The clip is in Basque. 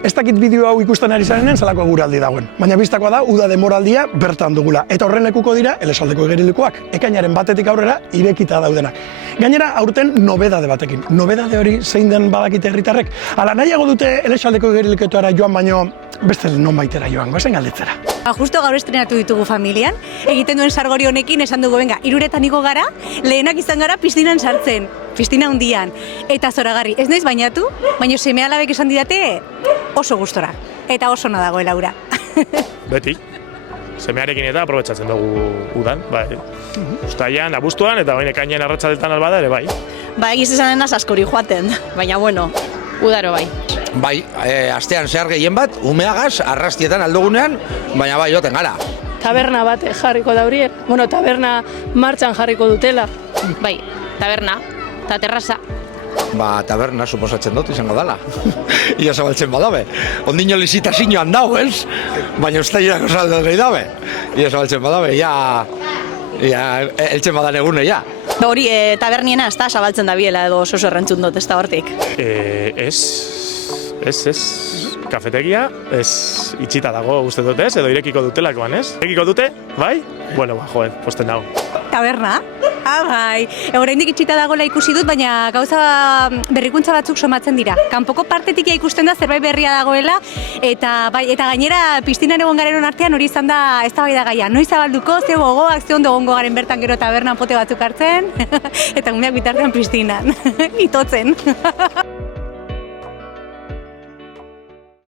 Ez dakit bideo hau ikusten ari zarenen zelako eguraldi dagoen, baina bistakoa da uda denboraldia bertan dugula, eta horren lekuko dira Elesaldeko igerilekuak, ekainaren batetik aurrera irekita daudenak. Gainera, aurten nobedade batekin. Nobedade hori zein den badakite herritarrek? Ala nahiago dute Elesaldeko igerileketara joan baino beste nonbaitera joan, goazen galdetzera. Justo gaur estrenatu ditugu familian, egiten duen sargori honekin esan dugu, venga, 3etan igo gara, lehenak izan gara piztinan sartzen, piztina hundian, eta zoragarri. Ez naiz bainatu, baina seme-alabek esan didate oso gustora, eta oso ona dagoela ura. Beti, semearekin eta aprobetsatzen dugu udan, bai. Uztailan, abuztuan, eta baina ekainean arratsaldetan albada ere, bai. Ba, egiz esan askori joaten, baina bueno, udaro bai. Bai, astean zehar gehien bat, umeagaz, arrastietan aldugunean, baina bai, joten gara. Taberna bat jarriko daurien, taberna martxan jarriko dutela. Bai, taberna, eta terraza. Ba, taberna suposatzen dut izango dala. Ia zabaltzen badabe. Ondino lizitazioan dau, ez? Baina ustailako saldo gehi dabe. Ia zabaltzen badabe, ja eltzen badan egune, ja. Hori, taberniena ez da zabaltzen da biela edo oso errentzun dut, ez da hortik. Ez. Kafetegia, ez itxita dago uste dut ez, edo irekiko dutelakoan ez? Irekiko dute, bai? Bueno, posten dago. Taberna? Bai, oraindik itxita dagoela ikusi dut, baina gauza berrikuntza batzuk somatzen dira. Kanpoko partetik ikusten da zerbait berria dagoela, eta gainera piztinan egon garen artean hori izan da eztabaida gaia. Noiz zabalduko, ze gogoak, ze ondo egongo garen bertan gero tabernan pote batzuk hartzen, eta umeak bitartean piztinan, itotzen.